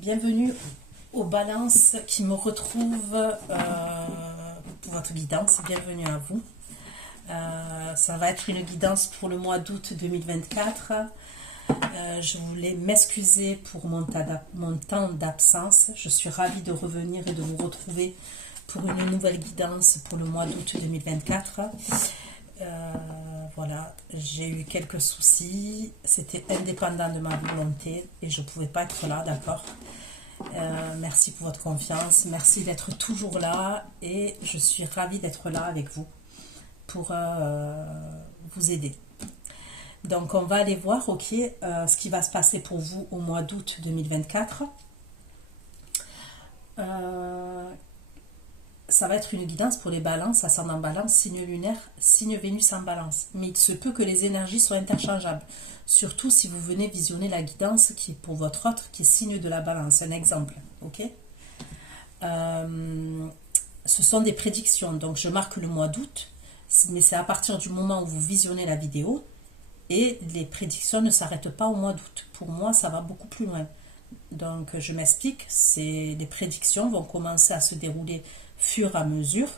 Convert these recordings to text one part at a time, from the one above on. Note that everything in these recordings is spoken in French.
Bienvenue aux balances qui me retrouvent pour votre guidance. Bienvenue à vous. Ça va être une guidance pour le mois d'août 2024. Je voulais m'excuser pour mon temps d'absence. Je suis ravie de revenir et de vous retrouver pour une nouvelle guidance pour le mois d'août 2024. Voilà, j'ai eu quelques soucis, c'était indépendant de ma volonté et je ne pouvais pas être là, d'accord. Merci pour votre confiance, merci d'être toujours là et je suis ravie d'être là avec vous pour vous aider. Donc on va aller voir, ok, ce qui va se passer pour vous au mois d'août 2024. Ça va être une guidance pour les balances, ascendant balance, signe lunaire, signe Vénus en balance. Mais il se peut que les énergies soient interchangeables. Surtout si vous venez visionner la guidance qui est pour votre autre, qui est signe de la balance. Un exemple, ok. Ce sont des prédictions. Donc je marque le mois d'août, mais c'est à partir du moment où vous visionnez la vidéo. Et les prédictions ne s'arrêtent pas au mois d'août. Pour moi, ça va beaucoup plus loin. Donc je m'explique, les prédictions vont commencer à se dérouler fur et à mesure.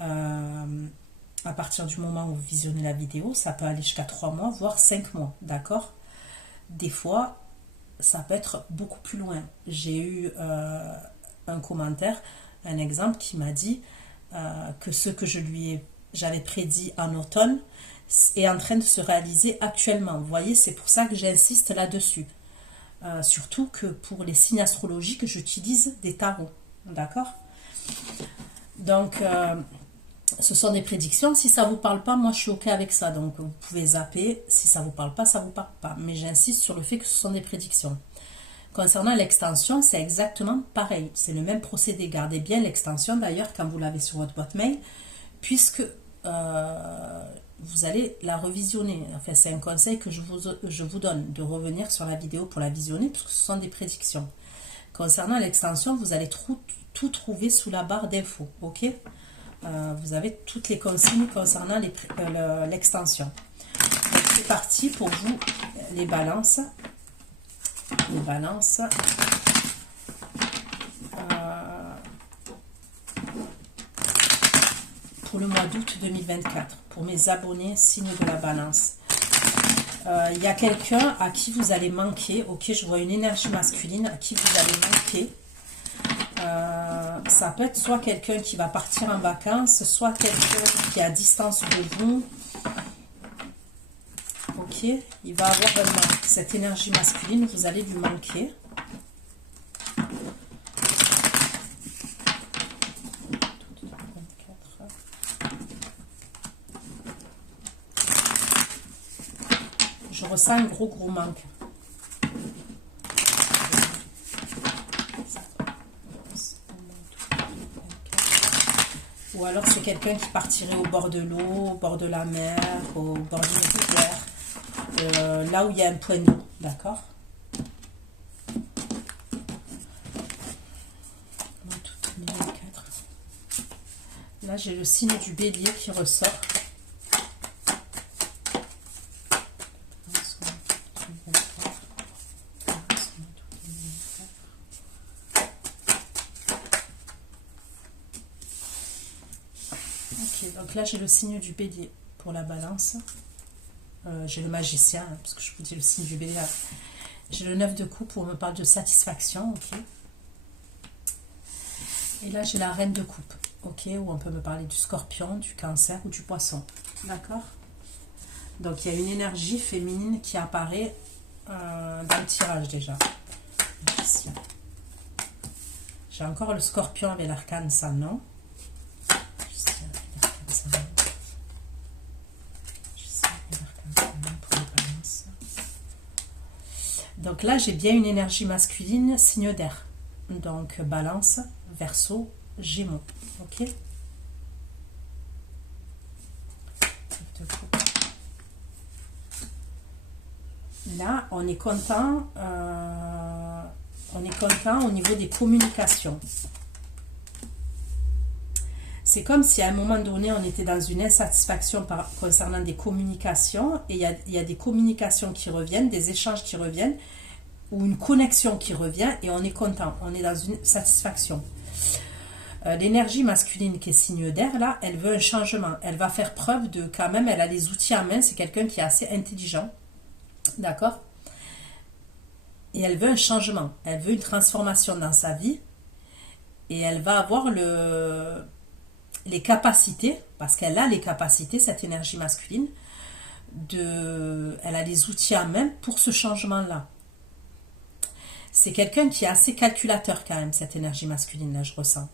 À partir du moment où vous visionnez la vidéo, ça peut aller jusqu'à 3 mois, voire 5 mois, d'accord? Des fois, ça peut être beaucoup plus loin. J'ai eu un commentaire, un exemple qui m'a dit que ce que j'avais prédit en automne est en train de se réaliser actuellement. Vous voyez, c'est pour ça que j'insiste là-dessus. Surtout que pour les signes astrologiques, j'utilise des tarots, d'accord? Donc, ce sont des prédictions. Si ça ne vous parle pas, moi je suis ok avec ça. Donc, vous pouvez zapper. Si ça ne vous parle pas, ça ne vous parle pas. Mais j'insiste sur le fait que ce sont des prédictions. Concernant l'extension, c'est exactement pareil. C'est le même procédé. Gardez bien l'extension d'ailleurs quand vous l'avez sur votre boîte mail, puisque vous allez la revisionner. Enfin, c'est un conseil que je vous donne, de revenir sur la vidéo pour la visionner, puisque ce sont des prédictions. Concernant l'extension, vous allez tout trouver sous la barre d'infos, ok? Vous avez toutes les consignes concernant l'extension. C'est parti pour vous, les balances. Les balances. Pour le mois d'août 2024, pour mes abonnés, signe de la balance. Il y a quelqu'un à qui vous allez manquer, ok, je vois une énergie masculine à qui vous allez manquer. Ça peut être soit quelqu'un qui va partir en vacances, soit quelqu'un qui est à distance de vous. Ok, il va avoir cette énergie masculine, vous allez lui manquer. Je ressens un gros manque. Ou alors c'est quelqu'un qui partirait au bord de l'eau, au bord de la mer, au bord d'une rivière, là où il y a un point d'eau, d'accord? Là j'ai le signe du bélier qui ressort. Donc là, j'ai le signe du bélier pour la balance. J'ai le magicien, hein, parce que je vous dis le signe du bélier. J'ai le 9 de coupe où on me parle de satisfaction, ok. Et là, j'ai la reine de coupe, ok, où on peut me parler du scorpion, du cancer ou du poisson, d'accord. Donc, il y a une énergie féminine qui apparaît dans le tirage déjà. Magicien. J'ai encore le scorpion avec l'arcane sans nom. Donc là, j'ai bien une énergie masculine, signe d'air. Donc, balance, verseau, gémeaux. Ok. Là, on est content. On est content au niveau des communications. C'est comme si à un moment donné, on était dans une insatisfaction concernant des communications, et il y a des communications qui reviennent, des échanges qui reviennent, ou une connexion qui revient et on est content, on est dans une satisfaction. L'énergie masculine qui est signe d'air, là, elle veut un changement. Elle va faire preuve de, quand même, elle a les outils en main, c'est quelqu'un qui est assez intelligent. D'accord? Et elle veut un changement, elle veut une transformation dans sa vie. Et elle va avoir les capacités, parce qu'elle a les capacités, cette énergie masculine, elle a les outils en main pour ce changement-là. C'est quelqu'un qui est assez calculateur quand même, cette énergie masculine-là, je ressens.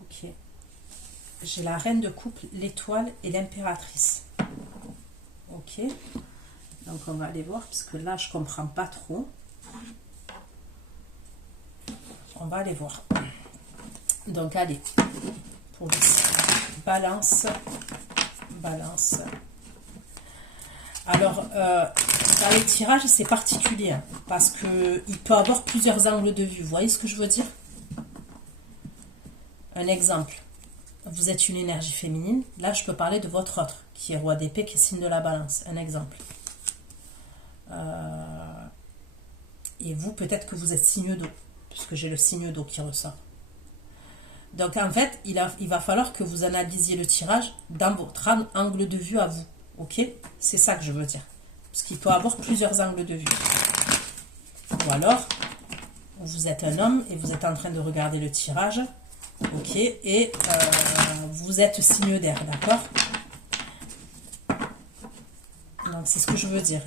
Ok. J'ai la reine de coupe, l'étoile et l'impératrice. Ok. Donc on va aller voir, parce que là je comprends pas trop. On va aller voir. Donc allez, pour le balance, balance. Alors, dans les tirages, c'est particulier, hein, parce qu'il peut avoir plusieurs angles de vue. Vous voyez ce que je veux dire? Un exemple. Vous êtes une énergie féminine. Là, je peux parler de votre autre, qui est roi d'épée, qui est signe de la balance. Un exemple. Et vous, peut-être que vous êtes signe d'eau, puisque j'ai le signe d'eau qui ressort. Donc, en fait, il va falloir que vous analysiez le tirage dans votre angle de vue à vous. Ok? C'est ça que je veux dire. Parce qu'il peut avoir plusieurs angles de vue. Ou alors, vous êtes un homme et vous êtes en train de regarder le tirage. Ok? Et vous êtes signe d'air, d'accord? Donc, c'est ce que je veux dire.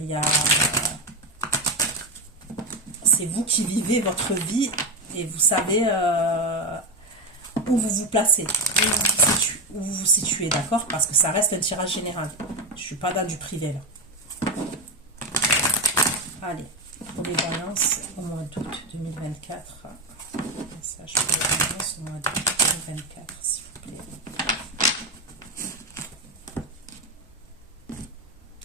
C'est vous qui vivez votre vie et vous savez où vous vous placez, où vous vous situez, d'accord? Parce que ça reste un tirage général. Je ne suis pas dans du privé, là. Allez, pour les balances, au mois d'août 2024. Message pour les balances au mois d'août 2024, s'il vous plaît.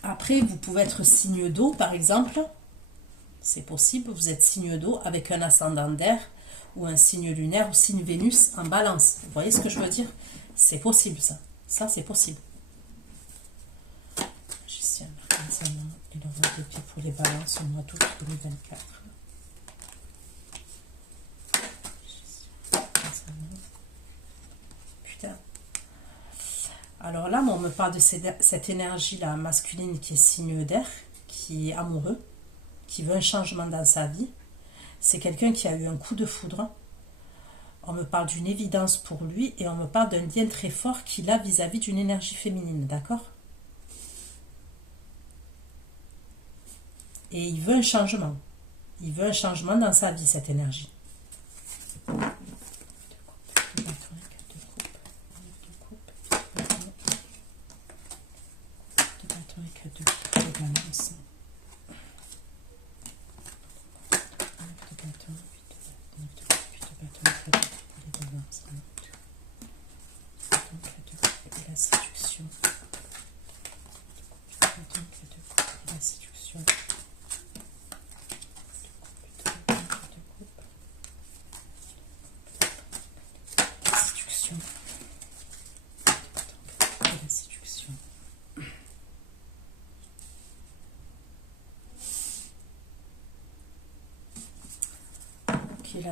Après, vous pouvez être signe d'eau, par exemple. C'est possible, vous êtes signe d'eau avec un ascendant d'air ou un signe lunaire ou signe Vénus en balance. Vous voyez ce que je veux dire? C'est possible, ça. Ça, c'est possible. Magicien, et le roi de pied pour les balances au mois d'août 2024. Putain. Alors là, on me parle de cette énergie-là masculine qui est signe d'air, qui est amoureux, qui veut un changement dans sa vie. C'est quelqu'un qui a eu un coup de foudre. On me parle d'une évidence pour lui et on me parle d'un lien très fort qu'il a vis-à-vis d'une énergie féminine, d'accord? Et il veut un changement. Il veut un changement dans sa vie, cette énergie.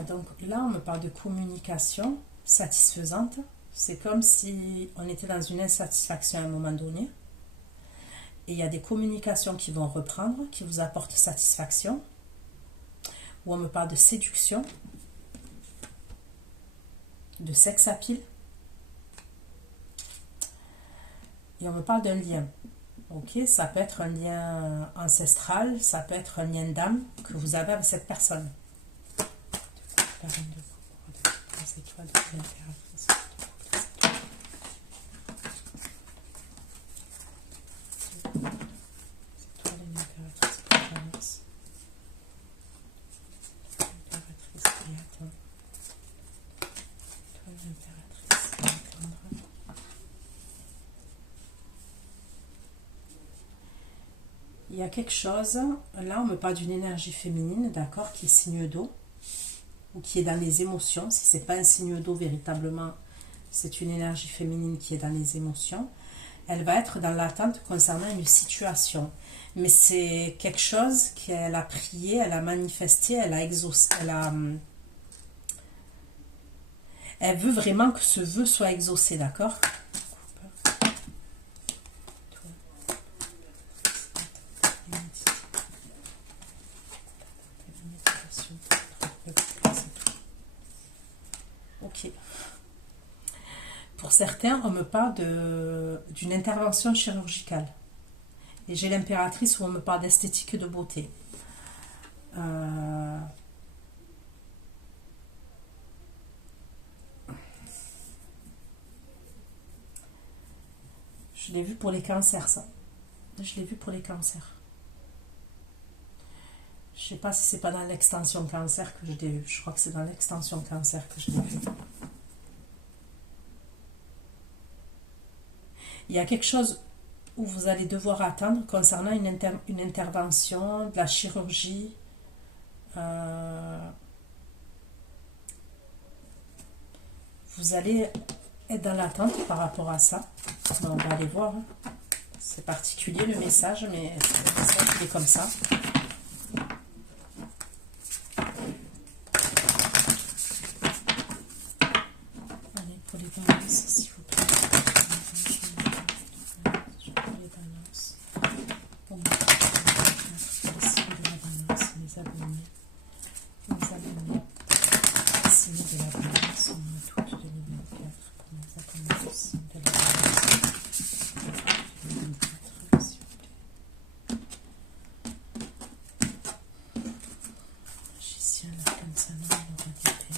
Donc là, on me parle de communication satisfaisante. C'est comme si on était dans une insatisfaction à un moment donné. Et il y a des communications qui vont reprendre, qui vous apportent satisfaction. Ou on me parle de séduction, de sex appeal. Et on me parle d'un lien. Ok, ça peut être un lien ancestral, ça peut être un lien d'âme que vous avez avec cette personne. La reine de coupe, les étoiles de l'impératrice. Étoile de l'impératrice pour la balance. L'impératrice qui attend. Étoile de l'impératrice qui attendra. Il y a quelque chose, là on me parle d'une énergie féminine, d'accord, qui est signe d'eau. ou qui est dans les émotions, si c'est pas un signe d'eau véritablement, c'est une énergie féminine qui est dans les émotions, elle va être dans l'attente concernant une situation. Mais c'est quelque chose qu'elle a prié, elle a manifesté, elle a exaucé, elle veut vraiment que ce vœu soit exaucé, d'accord? Ok. Pour certains, on me parle d'une intervention chirurgicale. Et j'ai l'impératrice où on me parle d'esthétique et de beauté. Je l'ai vu pour les cancers, ça. Je l'ai vu pour les cancers. Je sais pas si c'est pas dans l'extension cancer que je l'ai vu. Je crois que c'est dans l'extension cancer que je l'ai vu. Il y a quelque chose où vous allez devoir attendre concernant une intervention, de la chirurgie. Vous allez être dans l'attente par rapport à ça. On va aller voir. C'est particulier le message, mais le message il est comme ça. Allez, pour les balances, s'il vous plaît. Pour les balances. Pour les signes de la balance, les abonnés. Les abonnés. Les signes de la balance, on a toutes 2024. Pour les abonnés, les signes de la balance. 2024, s'il vous plaît. Magicien, l'arcane salon, le roi d'épée.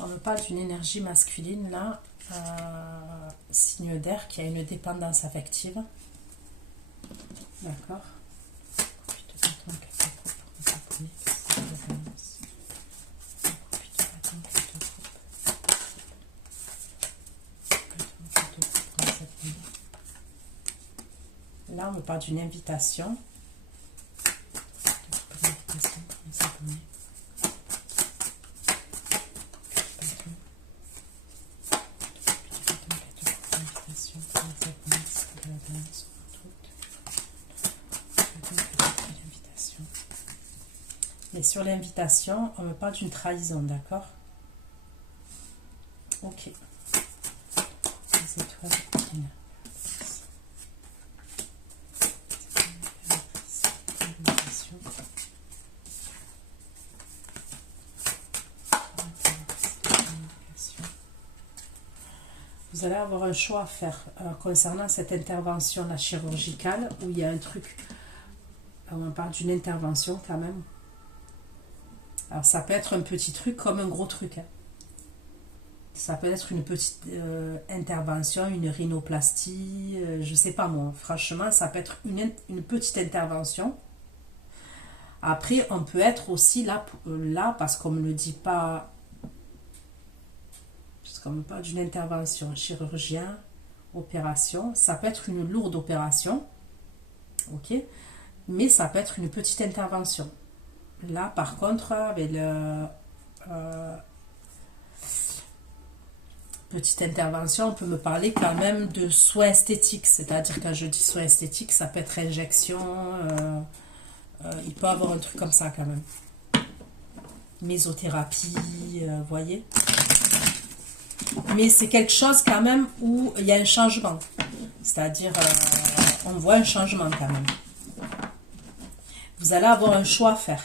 On me parle d'une énergie masculine là, signe d'air qui a une dépendance affective. D'accord. Là, on me parle d'une invitation. Et sur l'invitation, on me parle d'une trahison, d'accord? Ok. Les étoiles. Vous allez avoir un choix à faire concernant cette intervention là, chirurgicale, où il y a un truc, on parle d'une intervention quand même. Alors ça peut être un petit truc comme un gros truc. Hein. Ça peut être une petite intervention, une rhinoplastie, je sais pas moi. Franchement, ça peut être une petite intervention. Après, on peut être aussi là parce qu'on ne me le dit pas. Parce qu'on me parle d'une intervention chirurgien, opération. Ça peut être une lourde opération. Ok. Mais ça peut être une petite intervention. Là, par contre, avec petite intervention, on peut me parler quand même de soins esthétiques. C'est-à-dire, quand je dis soins esthétiques, ça peut être injection. Il peut y avoir un truc comme ça quand même. Mésothérapie, voyez. Mais c'est quelque chose quand même où il y a un changement. C'est-à-dire, on voit un changement quand même. Vous allez avoir un choix à faire.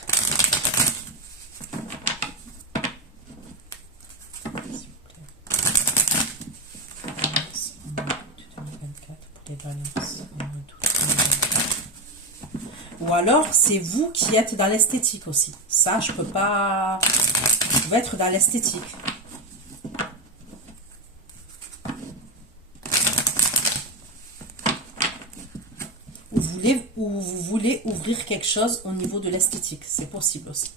Ou alors, c'est vous qui êtes dans l'esthétique aussi. Ça, je peux pas... pouvez être dans l'esthétique. Ou vous voulez ouvrir quelque chose au niveau de l'esthétique. C'est possible aussi.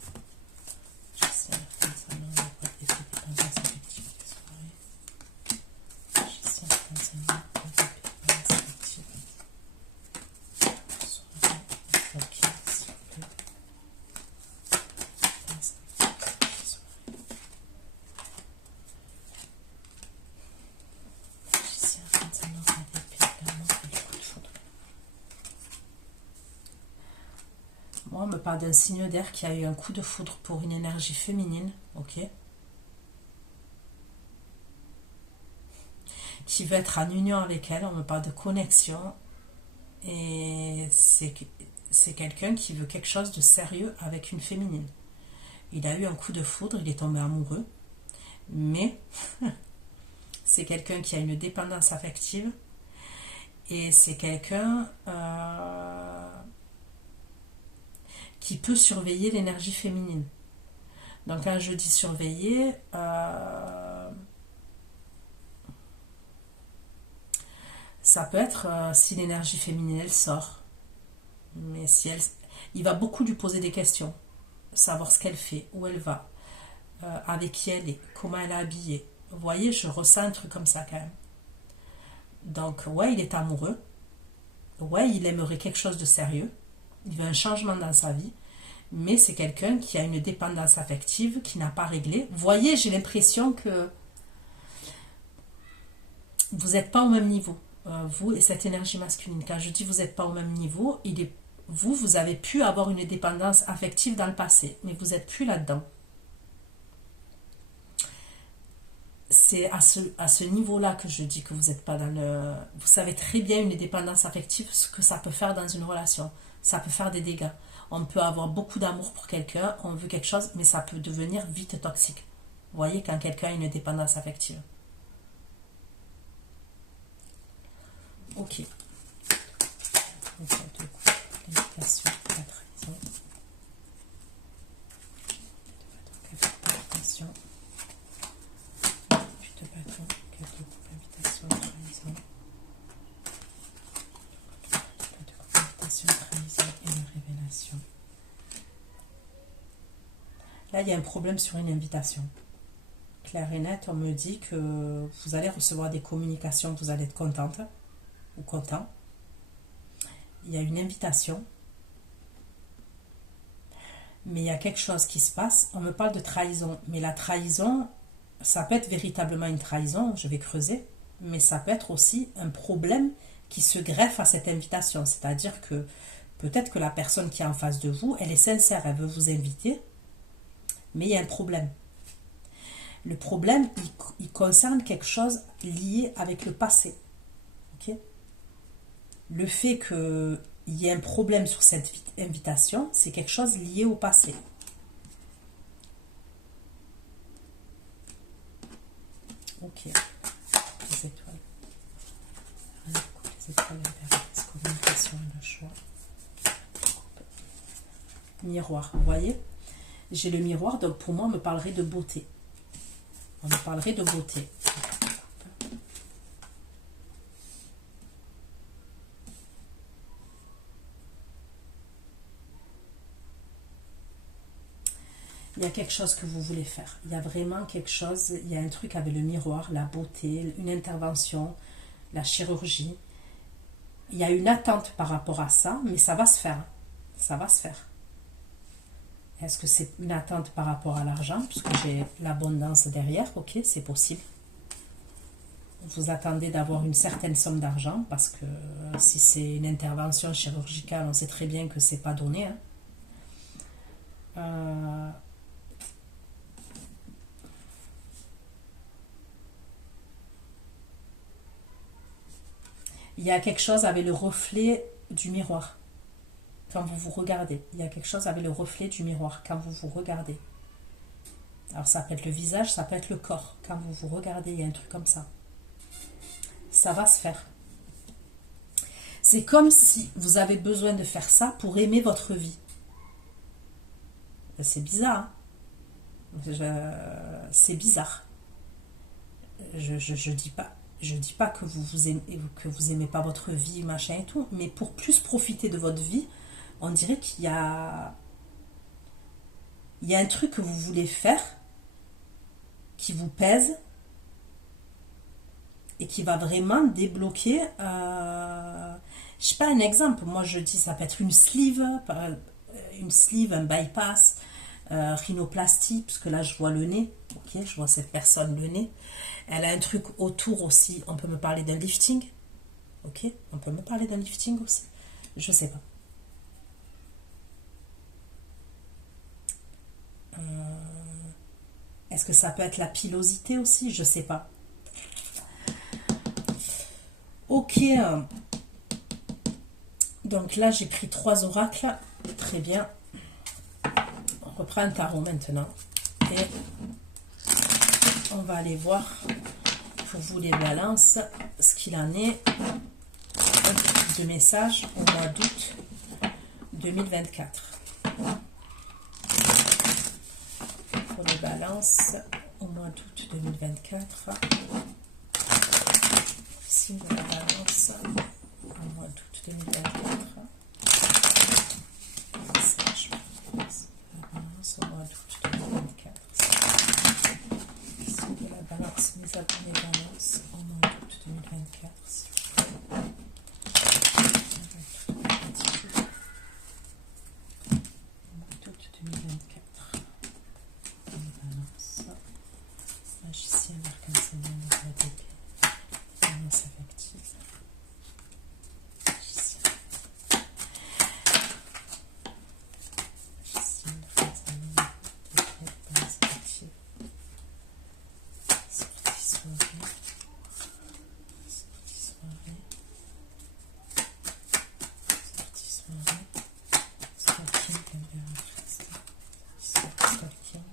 Moi, on me parle d'un signe d'air qui a eu un coup de foudre pour une énergie féminine, ok, qui veut être en union avec elle. On me parle de connexion et c'est quelqu'un qui veut quelque chose de sérieux avec une féminine. Il a eu un coup de foudre, il est tombé amoureux, mais c'est quelqu'un qui a une dépendance affective et c'est quelqu'un qui peut surveiller l'énergie féminine. Donc quand je dis surveiller, ça peut être si l'énergie féminine elle sort, mais si elle, il va beaucoup lui poser des questions, savoir ce qu'elle fait, où elle va, avec qui elle est, comment elle est habillée. Vous voyez, je ressens un truc comme ça quand même. Donc ouais, il est amoureux, ouais, il aimerait quelque chose de sérieux, il veut un changement dans sa vie, mais c'est quelqu'un qui a une dépendance affective qui n'a pas réglé. Vous voyez, j'ai l'impression que vous n'êtes pas au même niveau, vous et cette énergie masculine. Quand je dis vous n'êtes pas au même niveau, vous avez pu avoir une dépendance affective dans le passé, mais vous n'êtes plus là-dedans. C'est à ce niveau-là que je dis que vous n'êtes pas dans le... Vous savez très bien une dépendance affective, ce que ça peut faire dans une relation. Ça peut faire des dégâts. On peut avoir beaucoup d'amour pour quelqu'un, on veut quelque chose, mais ça peut devenir vite toxique. Vous voyez, quand quelqu'un a une dépendance affective. Ok. L'invitation, la trahison. Invitation. Puis de bâton, carte de coupe, invitation, trahison. Invitation, trahison et la révélation. Là, il y a un problème sur une invitation. Claire et net, on me dit que vous allez recevoir des communications, vous allez être contente ou content. Il y a une invitation, mais il y a quelque chose qui se passe. On me parle de trahison, mais la trahison, ça peut être véritablement une trahison, je vais creuser, mais ça peut être aussi un problème qui se greffe à cette invitation. C'est-à-dire que peut-être que la personne qui est en face de vous, elle est sincère, elle veut vous inviter, mais il y a un problème. Le problème, il concerne quelque chose lié avec le passé. Ok ? Le fait qu'il y ait un problème sur cette invitation, c'est quelque chose lié au passé. Ok. Les étoiles. Les étoiles, la communication et le choix. Miroir, vous voyez ? J'ai le miroir, donc pour moi, on me parlerait de beauté. On me parlerait de beauté. Il y a quelque chose que vous voulez faire. Il y a vraiment quelque chose, il y a un truc avec le miroir, la beauté, une intervention, la chirurgie. Il y a une attente par rapport à ça, mais ça va se faire. Ça va se faire. Est-ce que c'est une attente par rapport à l'argent, puisque j'ai l'abondance derrière? Ok, c'est possible. Vous attendez d'avoir une certaine somme d'argent, parce que si c'est une intervention chirurgicale, on sait très bien que c'est pas donné. Il y a quelque chose avec le reflet du miroir. Quand vous vous regardez, il y a quelque chose avec le reflet du miroir quand vous vous regardez. Alors ça peut être le visage, ça peut être le corps. Quand vous vous regardez, il y a un truc comme ça. Ça va se faire. C'est comme si vous avez besoin de faire ça pour aimer votre vie. C'est bizarre, hein? C'est bizarre. Je dis pas que vous aimez pas votre vie, machin et tout, mais pour plus profiter de votre vie, on dirait il y a un truc que vous voulez faire qui vous pèse et qui va vraiment débloquer. Je sais pas, un exemple. Moi, je dis, ça peut être une sleeve, un bypass, rhinoplastie, parce que là, je vois le nez. Ok, je vois cette personne le nez. Elle a un truc autour aussi. On peut me parler d'un lifting. Ok, on peut me parler d'un lifting aussi. Je sais pas. Est-ce que ça peut être la pilosité aussi? Je sais pas. Ok. Donc là, j'ai pris 3 oracles. Très bien. On reprend un tarot maintenant. Et on va aller voir pour vous les balances ce qu'il en est de messages au mois d'août 2024. Pour les balances au mois d'août 2024. Signe de la balance au mois d'août 2024. Message pour la balance au mois d'août 2024. Signe de la balance, mes abonnés balance au mois d'août 2024. Magicien, arc-en-ciel, balance affective. Magicien. Magicien, balance affective. Sortie soirée. Sortie soirée. Sortie soirée. Stalking, impératrice. Stalking.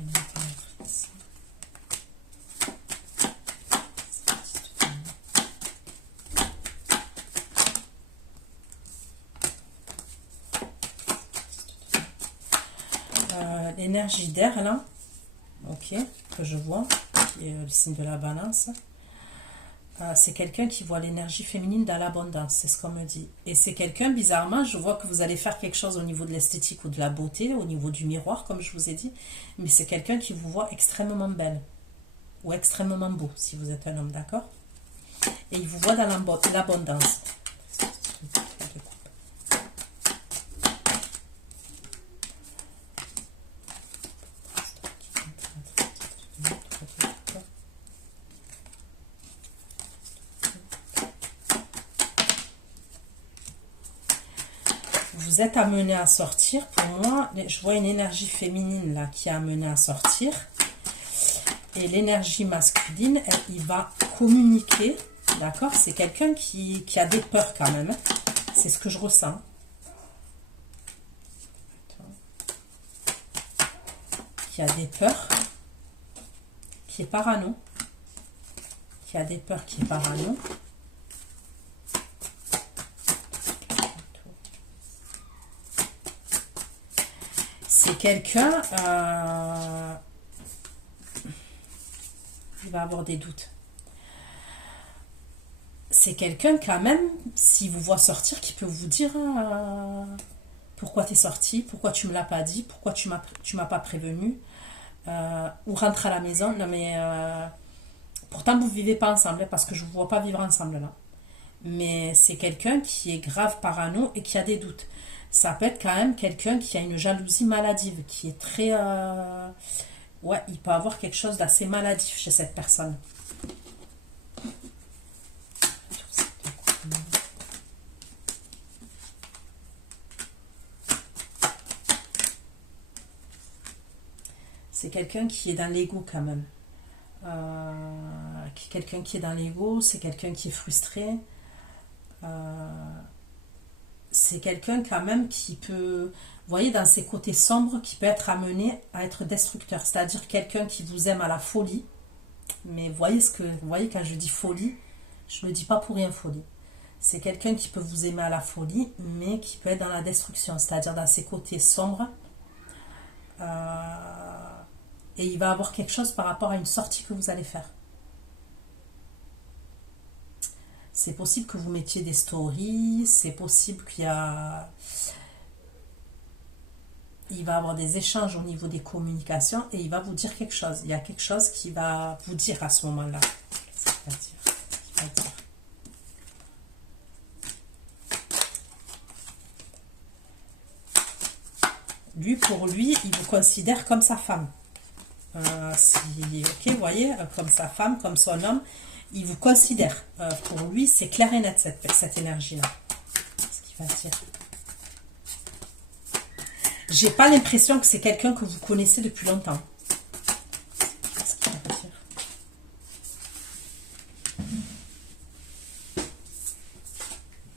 Impératrice. L'énergie d'air là, ok, que je vois, qui est le signe de la balance, c'est quelqu'un qui voit l'énergie féminine dans l'abondance, c'est ce qu'on me dit. Et c'est quelqu'un, bizarrement, je vois que vous allez faire quelque chose au niveau de l'esthétique ou de la beauté, au niveau du miroir, comme je vous ai dit, mais c'est quelqu'un qui vous voit extrêmement belle, ou extrêmement beau, si vous êtes un homme, d'accord? Et il vous voit dans l'abondance. Vous êtes amené à sortir. Pour moi, je vois une énergie féminine là qui est amenée à sortir. Et l'énergie masculine, il va communiquer. D'accord? C'est quelqu'un qui a des peurs quand même. C'est ce que je ressens. Qui a des peurs. Qui est parano. Qui a des peurs, qui est parano. C'est quelqu'un, il va avoir des doutes. C'est quelqu'un quand même, s'il vous voit sortir, qui peut vous dire pourquoi t'es sorti, pourquoi tu me l'as pas dit, pourquoi tu m'as pas prévenu, ou rentre à la maison. Non mais pourtant vous vivez pas ensemble, parce que je vous vois pas vivre ensemble là. Mais c'est quelqu'un qui est grave parano et qui a des doutes. Ça peut être quand même quelqu'un qui a une jalousie maladive, qui est très... ouais, il peut avoir quelque chose d'assez maladif chez cette personne. C'est quelqu'un qui est dans l'ego quand même. Quelqu'un qui est dans l'ego, c'est quelqu'un qui est frustré. C'est quelqu'un quand même qui peut, vous voyez, dans ses côtés sombres, qui peut être amené à être destructeur. C'est-à-dire quelqu'un qui vous aime à la folie. Mais vous voyez quand je dis folie, je ne le dis pas pour rien folie. C'est quelqu'un qui peut vous aimer à la folie, mais qui peut être dans la destruction. C'est-à-dire dans ses côtés sombres. Et il va avoir quelque chose par rapport à une sortie que vous allez faire. C'est possible que vous mettiez des stories, c'est possible qu'il y a... Il va avoir des échanges au niveau des communications et il va vous dire quelque chose. Il y a quelque chose qui va vous dire à ce moment-là. Qu'est-ce qu'il va dire? Qu'est-ce qu'il va dire? Lui, pour lui, il vous considère comme sa femme. Ok, vous voyez, comme sa femme, comme son homme, il vous considère. Pour lui, c'est clair et net cette énergie-là. Qu'est-ce qu'il va dire? J'ai pas l'impression que c'est quelqu'un que vous connaissez depuis longtemps. Qu'est-ce qu'il va dire?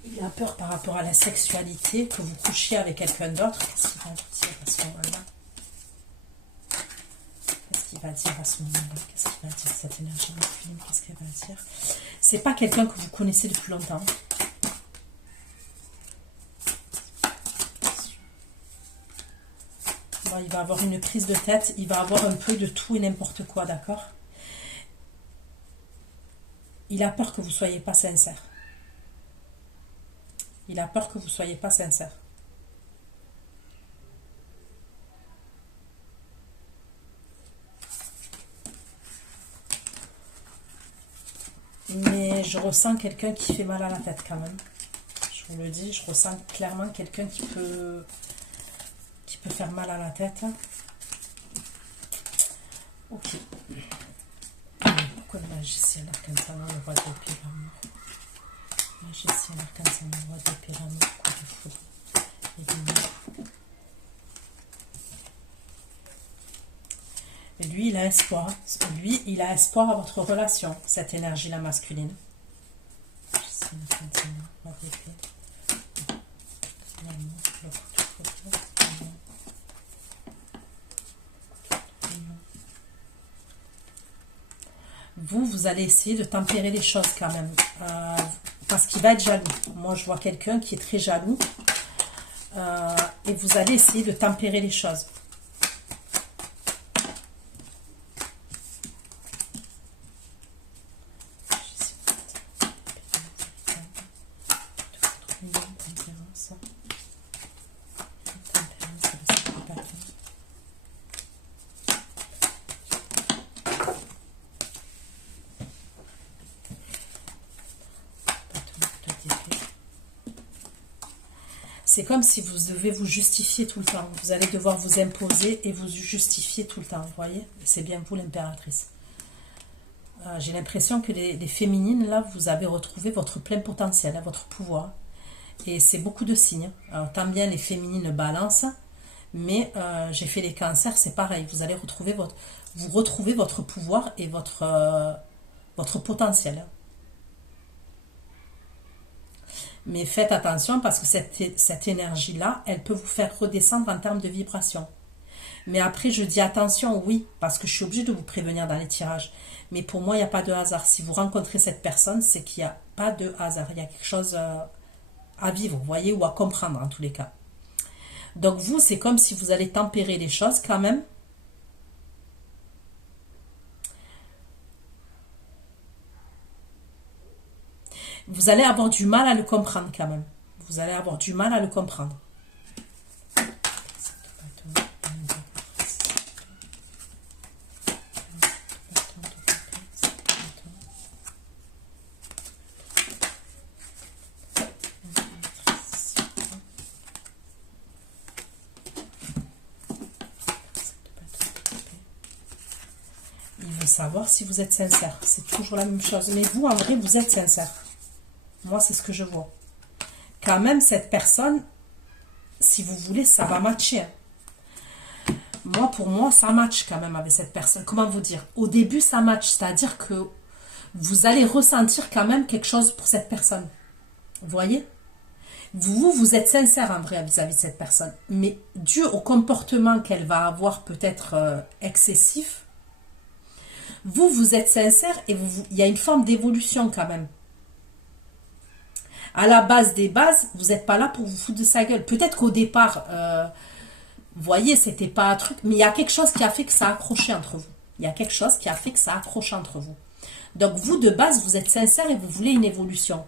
Il a peur par rapport à la sexualité, que vous couchiez avec quelqu'un d'autre. Qu'est-ce qu'il va dire à ce moment-là? Qu'est-ce qu'il va dire à ce moment-là? Qu'est-ce qu'il va dire cette énergie masculine? Qu'est-ce qu'elle va dire? C'est pas quelqu'un que vous connaissez depuis longtemps. Bon, il va avoir une prise de tête, il va avoir un peu de tout et n'importe quoi, d'accord? Il a peur que vous ne soyez pas sincère. Il a peur que vous ne soyez pas sincère. Mais je ressens quelqu'un qui fait mal à la tête quand même. Je vous le dis, je ressens clairement quelqu'un qui peut faire mal à la tête. Ok. Pourquoi le magicien, l'arc-en-ciel, le roi d'épée, l'amour? Magicien, l'arc-en-ciel, le roi d'épée, l'amour, coup de foudre, et lumière. Et lui, il a espoir. Lui, il a espoir à votre relation, cette énergie-là masculine. Magicien, l'arc-en-ciel, le roi d'épée, l'amour, le coup de foudre. Vous allez essayer de tempérer les choses quand même. Parce qu'il va être jaloux. Moi, je vois quelqu'un qui est très jaloux. Et vous allez essayer de tempérer les choses. C'est comme si vous devez vous justifier tout le temps. Vous allez devoir vous imposer et vous justifier tout le temps. Vous voyez? C'est bien vous, l'impératrice. J'ai l'impression que les féminines, là, vous avez retrouvé votre plein potentiel, votre pouvoir. Et c'est beaucoup de signes. Alors, tant bien les féminines balancent, mais j'ai fait les cancers, c'est pareil. Vous allez retrouver votre pouvoir et votre potentiel. Mais faites attention parce que cette énergie-là, elle peut vous faire redescendre en termes de vibration. Mais après, je dis attention, oui, parce que je suis obligée de vous prévenir dans les tirages. Mais pour moi, il n'y a pas de hasard. Si vous rencontrez cette personne, c'est qu'il n'y a pas de hasard. Il y a quelque chose à vivre, vous voyez, ou à comprendre en tous les cas. Donc vous, c'est comme si vous allez tempérer les choses quand même. Vous allez avoir du mal à le comprendre quand même. Vous allez avoir du mal à le comprendre. Il veut savoir si vous êtes sincère. C'est toujours la même chose. Mais vous, en vrai, vous êtes sincère. Moi, c'est ce que je vois. Quand même, cette personne, si vous voulez, ça va matcher. Moi, pour moi, ça match quand même avec cette personne. Comment vous dire? Au début, ça match. C'est-à-dire que vous allez ressentir quand même quelque chose pour cette personne. Vous voyez? Vous êtes sincère en vrai vis-à-vis de cette personne. Mais dû au comportement qu'elle va avoir peut-être excessif, vous êtes sincère et il y a une forme d'évolution quand même. À la base des bases, vous n'êtes pas là pour vous foutre de sa gueule. Peut-être qu'au départ, Vous voyez, c'était pas un truc, mais il y a quelque chose qui a fait que ça a accroché entre vous. Il y a quelque chose qui a fait que ça a accroché entre vous. Donc vous, de base, vous êtes sincère et vous voulez une évolution.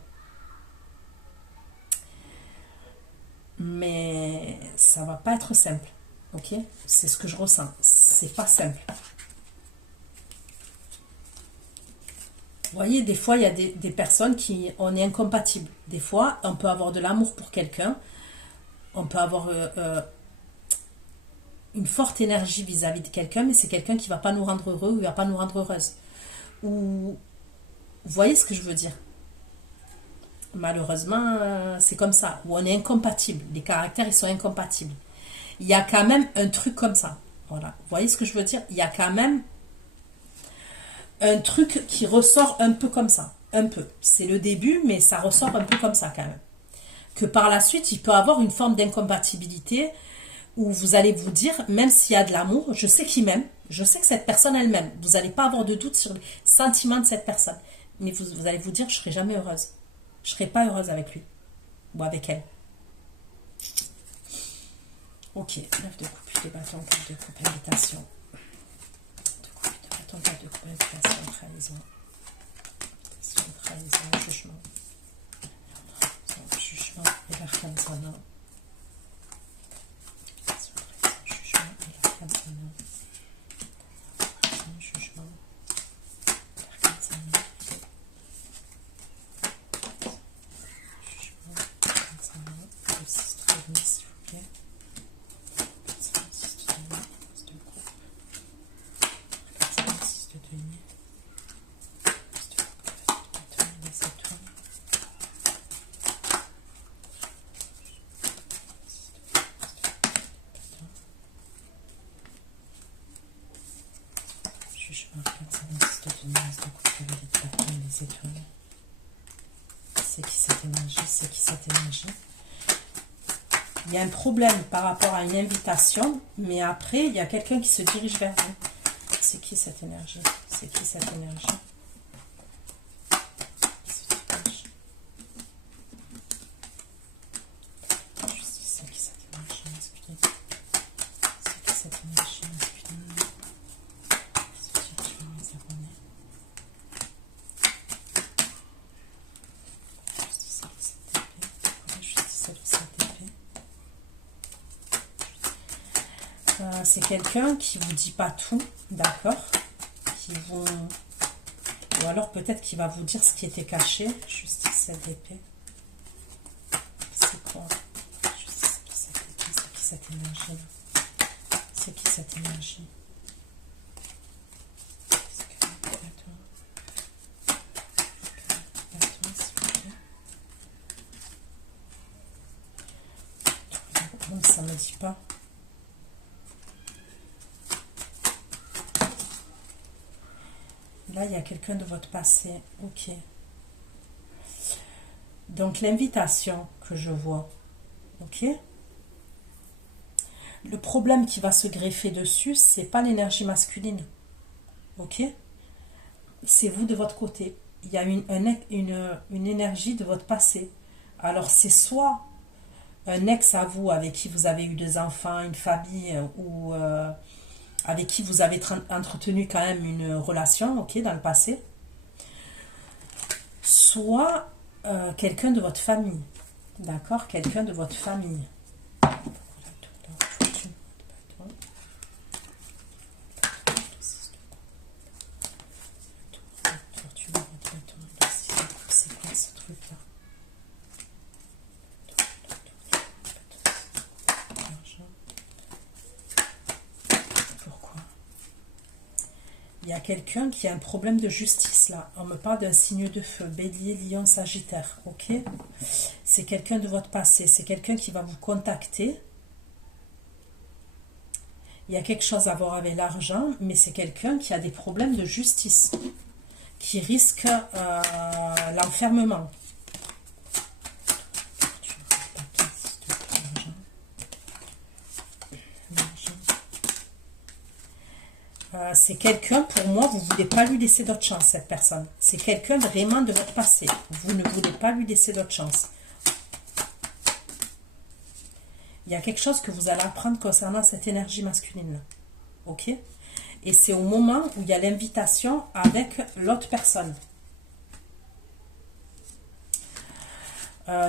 Mais ça va pas être simple. Ok? C'est ce que je ressens. C'est pas simple. Vous voyez, des fois, il y a des personnes qui, on est incompatibles. Des fois, on peut avoir de l'amour pour quelqu'un. On peut avoir une forte énergie vis-à-vis de quelqu'un, mais c'est quelqu'un qui ne va pas nous rendre heureux ou qui ne va pas nous rendre heureuse. Ou, vous voyez ce que je veux dire? Malheureusement, c'est comme ça. Où on est incompatible. Les caractères, ils sont incompatibles. Il y a quand même un truc comme ça. Voilà. Vous voyez ce que je veux dire? Il y a quand même un truc qui ressort un peu comme ça. Un peu. C'est le début, mais ça ressort un peu comme ça quand même. Que par la suite, il peut avoir une forme d'incompatibilité où vous allez vous dire, même s'il y a de l'amour, je sais qu'il m'aime, je sais que cette personne elle m'aime. Vous n'allez pas avoir de doute sur les sentiments de cette personne. Mais vous allez vous dire, je ne serai jamais heureuse. Je ne serai pas heureuse avec lui ou avec elle. Ok, 9 de coupe, de bâton, 4 de coupe, invitation. De coupe, de bâton, 4 de coupe, invitation, trahison. Trahison, jugement. Jugement et l'arcane sonore. Jugement et l'arcane sonore. Jugement, l'arcane sonore. Jugement, l'arcane sonore. Le 6 de denier, s'il vous plaît. 6 de denier, 11 de coupe. L'arcane 6 de denier. 6 de coupe, les étoiles. Jugement, les étoiles. C'est qui cette énergie? C'est qui cette énergie? Il y a un problème par rapport à une invitation, mais après, il y a quelqu'un qui se dirige vers vous. C'est qui cette énergie? C'est qui cette énergie? C'est qui cette énergie masculine? C'est qui cette énergie masculine? C'est quelqu'un qui vous dit pas tout, d'accord? Qui vous... Ou alors peut-être qu'il va vous dire ce qui était caché. Justice, 7 d'épée. C'est quoi? Justice, 7 d'épée. C'est qui cette énergie? C'est qui cette énergie? Non, ça me dit pas. Là, il y a quelqu'un de votre passé. Ok. Donc, l'invitation que je vois. Ok. Le problème qui va se greffer dessus, c'est pas l'énergie masculine. Ok. C'est vous de votre côté. Il y a une énergie de votre passé. Alors, c'est soit un ex à vous avec qui vous avez eu des enfants, une famille ou... avec qui vous avez entretenu quand même une relation, ok, dans le passé, soit quelqu'un de votre famille, d'accord, quelqu'un de votre famille. C'est quoi ce truc-là? Il y a quelqu'un qui a un problème de justice là. On me parle d'un signe de feu, bélier, lion, sagittaire. Ok? C'est quelqu'un de votre passé. C'est quelqu'un qui va vous contacter. Il y a quelque chose à voir avec l'argent, mais c'est quelqu'un qui a des problèmes de justice, qui risque l'enfermement. C'est quelqu'un, pour moi, vous ne voulez pas lui laisser d'autre chance, cette personne. C'est quelqu'un vraiment de votre passé. Vous ne voulez pas lui laisser d'autre chance. Il y a quelque chose que vous allez apprendre concernant cette énergie masculine. Ok? Et c'est au moment où il y a l'invitation avec l'autre personne.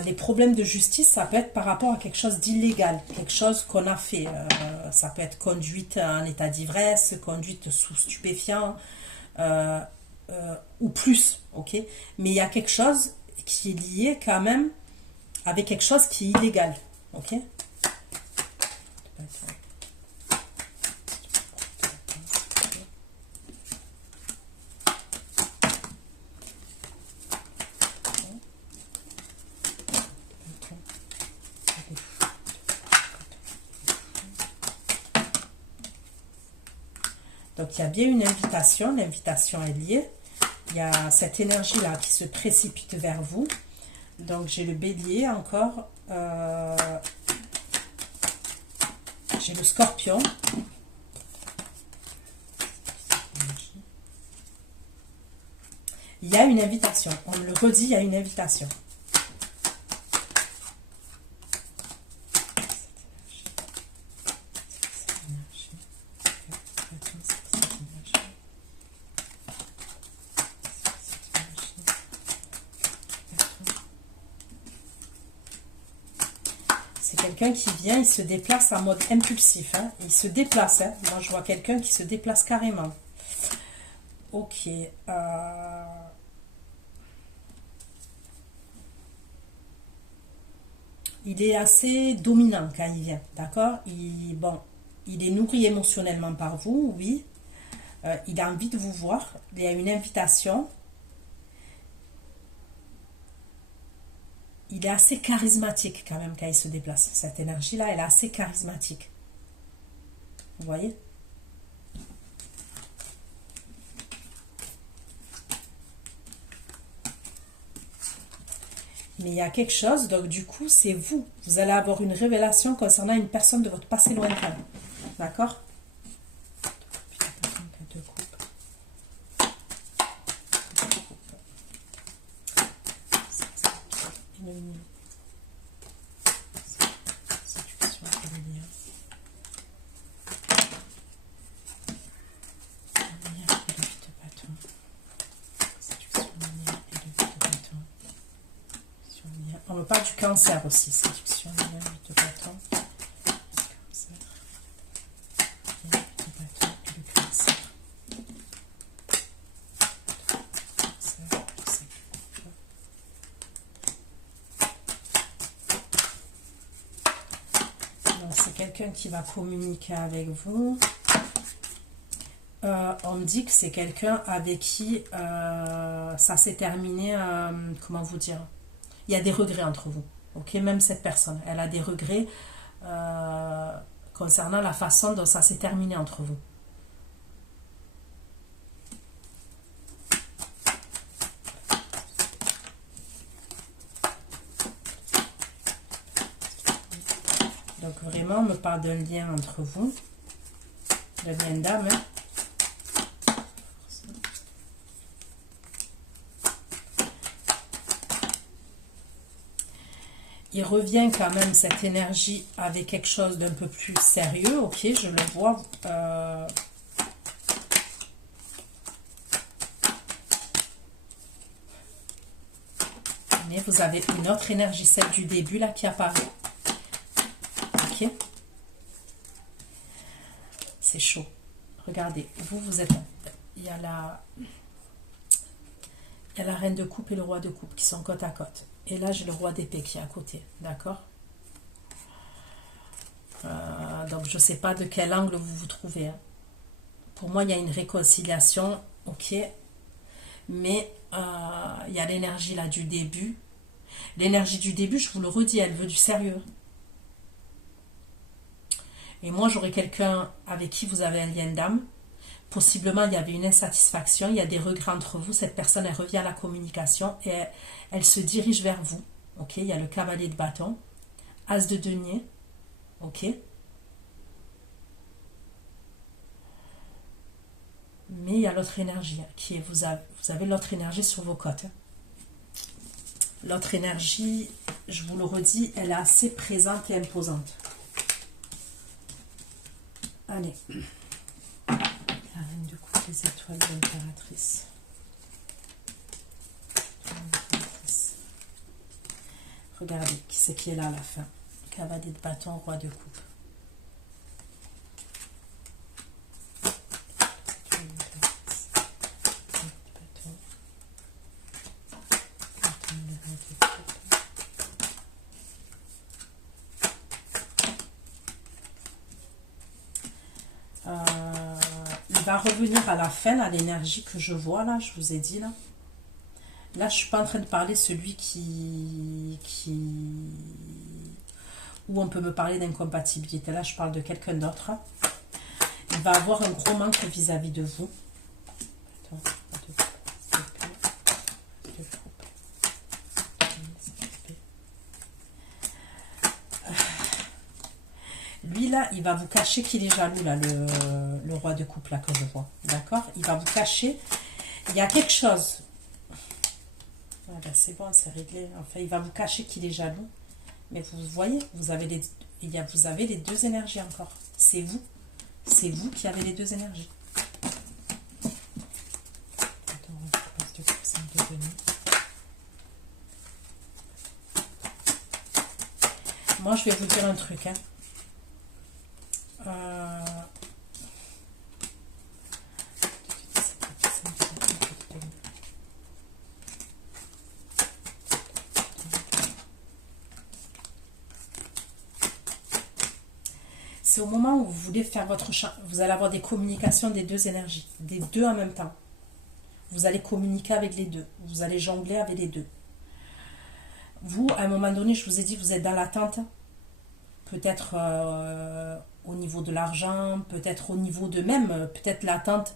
Les problèmes de justice, ça peut être par rapport à quelque chose d'illégal, quelque chose qu'on a fait. Ça peut être conduite en état d'ivresse, conduite sous stupéfiant, ou plus, ok? Mais il y a quelque chose qui est lié quand même avec quelque chose qui est illégal, ok? Donc, il y a bien une invitation. L'invitation est liée. Il y a cette énergie-là qui se précipite vers vous. Donc, j'ai le bélier encore. J'ai le scorpion. Il y a une invitation. On me le redit, il y a une invitation. C'est quelqu'un qui vient, il se déplace en mode impulsif. Hein. Il se déplace. Hein. Moi, je vois quelqu'un qui se déplace carrément. Ok. Il est assez dominant quand il vient. D'accord? Il est nourri émotionnellement par vous, oui. Il a envie de vous voir. Il y a une invitation. Il est assez charismatique quand même quand il se déplace. Cette énergie-là, elle est assez charismatique. Vous voyez? Mais il y a quelque chose, donc du coup, c'est vous. Vous allez avoir une révélation concernant une personne de votre passé lointain. D'accord? On me parle du cancer aussi, séduction, lutte de bâton, cancer, lutte de bâton et le cancer. C'est quelqu'un qui va communiquer avec vous. On me dit que c'est quelqu'un avec qui ça s'est terminé, comment vous dire? Il y a des regrets entre vous, ok? Même cette personne, elle a des regrets concernant la façon dont ça s'est terminé entre vous. Donc vraiment, on me parle d'un lien entre vous, d'un lien d'âme, hein? Il revient quand même cette énergie avec quelque chose d'un peu plus sérieux, ok, je le vois. Mais vous avez une autre énergie, celle du début là qui apparaît. Ok. C'est chaud. Regardez, vous êtes... Il y a la reine de coupe et le roi de coupe qui sont côte à côte. Et là, j'ai le roi d'épée qui est à côté. D'accord? Donc, je ne sais pas de quel angle vous vous trouvez. Hein. Pour moi, il y a une réconciliation. Ok. Mais il y a l'énergie là du début. L'énergie du début, je vous le redis, elle veut du sérieux. Et moi, j'aurais quelqu'un avec qui vous avez un lien d'âme. Possiblement, il y avait une insatisfaction, il y a des regrets entre vous. Cette personne, elle revient à la communication et elle se dirige vers vous. Ok, il y a le cavalier de bâton, as de denier. Ok. Mais il y a l'autre énergie qui est, vous avez l'autre énergie sur vos côtes. L'autre énergie, je vous le redis, elle est assez présente et imposante. Allez. La reine de coupe, les étoiles de l'impératrice. Regardez, qui c'est qui est là à la fin. Cavalier de bâton, roi de coupe. Il va revenir à la fin, là, l'énergie que je vois, là, je vous ai dit, là. Là, je suis pas en train de parler celui où on peut me parler d'incompatibilité. Là, je parle de quelqu'un d'autre. Il va avoir un gros manque vis-à-vis de vous. Lui, là, il va vous cacher qu'il est jaloux, là, le roi de coupe, là, que je vois. D'accord? Il va vous cacher. Il y a quelque chose. Voilà, c'est bon, c'est réglé. Enfin, il va vous cacher qu'il est jaloux. Mais vous voyez, vous avez les deux énergies encore. C'est vous. C'est vous qui avez les deux énergies. Moi, je vais vous dire un truc. Hein. C'est au moment où vous voulez faire votre champ, vous allez avoir des communications des deux énergies, des deux en même temps. Vous allez communiquer avec les deux, vous allez jongler avec les deux. Vous, à un moment donné, je vous ai dit, vous êtes dans l'attente, peut-être au niveau de l'argent, peut-être au niveau de même, peut-être l'attente,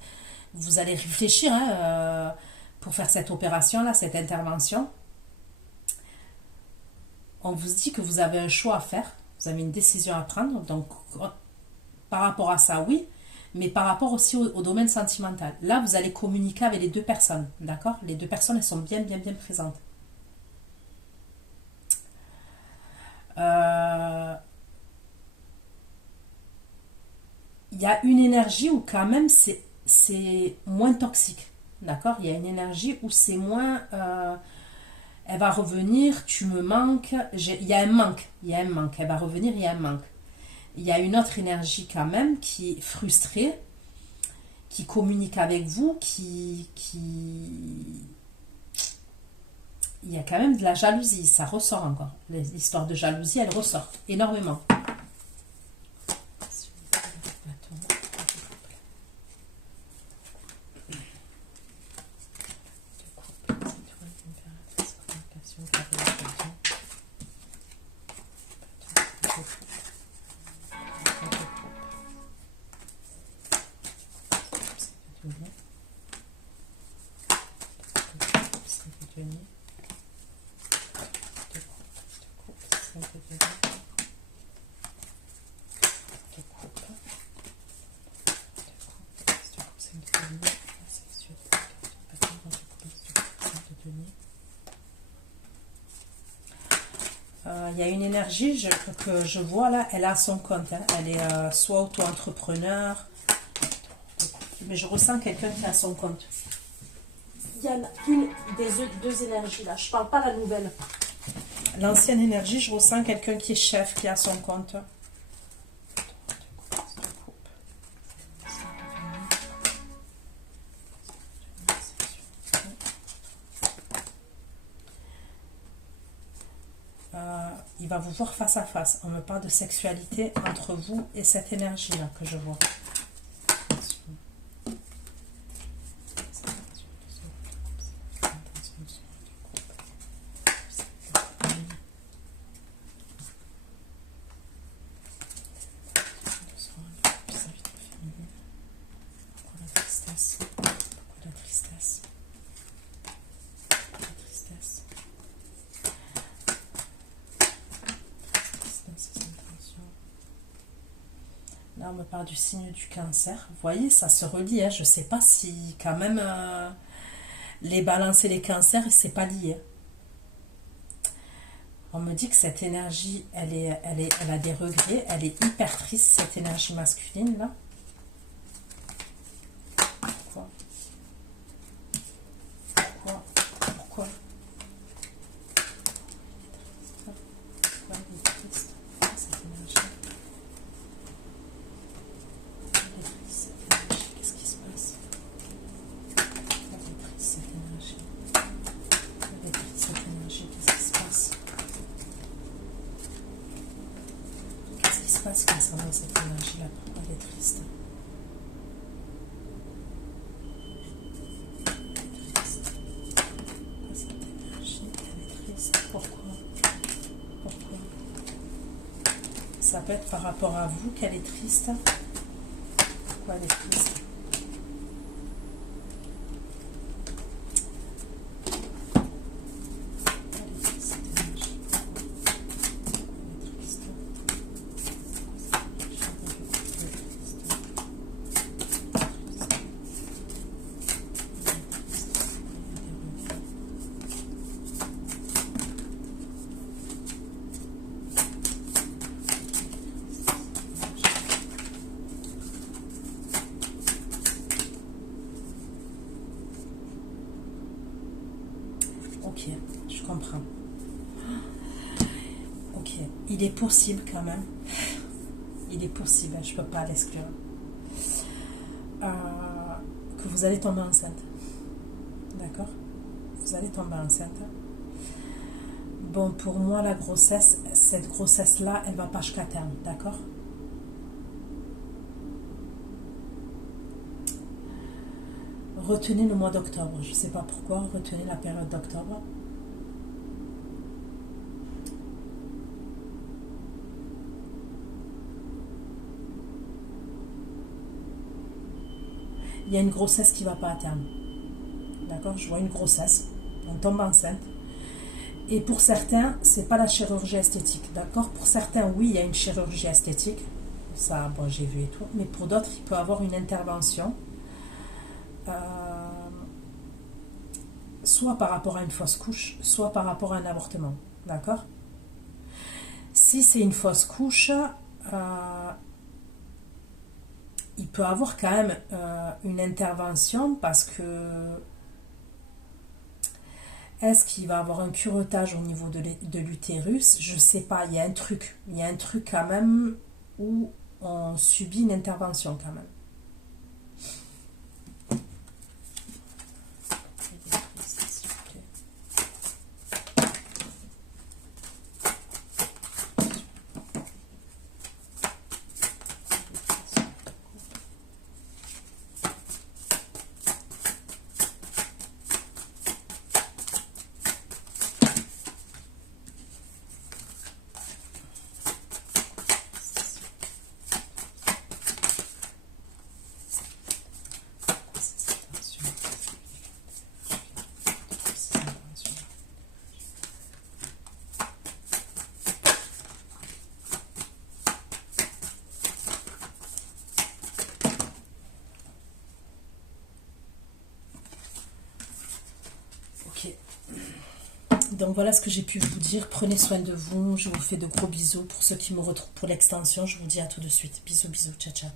vous allez réfléchir pour faire cette opération-là, cette intervention. On vous dit que vous avez un choix à faire, vous avez une décision à prendre, donc par rapport à ça, oui, mais par rapport aussi au domaine sentimental. Là, vous allez communiquer avec les deux personnes, d'accord? Les deux personnes, elles sont bien, bien, bien présentes. Il y a une énergie où quand même c'est moins toxique, d'accord? Il y a une énergie où c'est moins... elle va revenir, tu me manques, il y a un manque, elle va revenir, il y a un manque. Il y a une autre énergie quand même qui est frustrée, qui communique avec vous, qui... Il y a quand même de la jalousie, ça ressort encore. L'histoire de jalousie, elle ressort énormément. Il y a une énergie que je vois là, elle a son compte, hein. Elle est soit auto-entrepreneur, mais je ressens quelqu'un qui a son compte. Il y a une des deux énergies là, je parle pas la nouvelle. L'ancienne énergie, je ressens quelqu'un qui est chef, qui a son compte. Il va vous voir face à face. On me parle de sexualité entre vous et cette énergie-là que je vois. Là, on me parle du signe du cancer. Vous voyez, ça se relie. Hein. Je ne sais pas si quand même les balances et les cancers, c'est pas lié. On me dit que cette énergie, elle a des regrets. Elle est hyper triste, cette énergie masculine là. cette énergie-là? Pourquoi elle est triste? Pourquoi cette énergie, elle est triste? Pourquoi? Pourquoi? Ça peut être par rapport à vous qu'elle est triste. Pourquoi elle est triste? Ok, je comprends. Ok, il est possible quand même. Il est possible, je ne peux pas l'exclure. Que vous allez tomber enceinte. D'accord? Vous allez tomber enceinte. Bon, pour moi, la grossesse, cette grossesse-là, elle ne va pas jusqu'à terme. D'accord? Retenez le mois d'octobre. Je ne sais pas pourquoi. Retenez la période d'octobre. Il y a une grossesse qui ne va pas à terme. D'accord? Je vois une grossesse. On tombe enceinte. Et pour certains, ce n'est pas la chirurgie esthétique. D'accord? Pour certains, oui, il y a une chirurgie esthétique. Ça, bon, j'ai vu et tout. Mais pour d'autres, il peut y avoir une intervention. Soit par rapport à une fausse couche, soit par rapport à un avortement. D'accord? Si c'est une fausse couche, il peut avoir quand même une intervention parce que est-ce qu'il va avoir un curettage au niveau de l'utérus? Je ne sais pas, il y a un truc. Il y a un truc quand même où on subit une intervention quand même. Donc voilà ce que j'ai pu vous dire. Prenez soin de vous. Je vous fais de gros bisous. Pour ceux qui me retrouvent pour l'extension, je vous dis à tout de suite. Bisous, bisous. Ciao, ciao.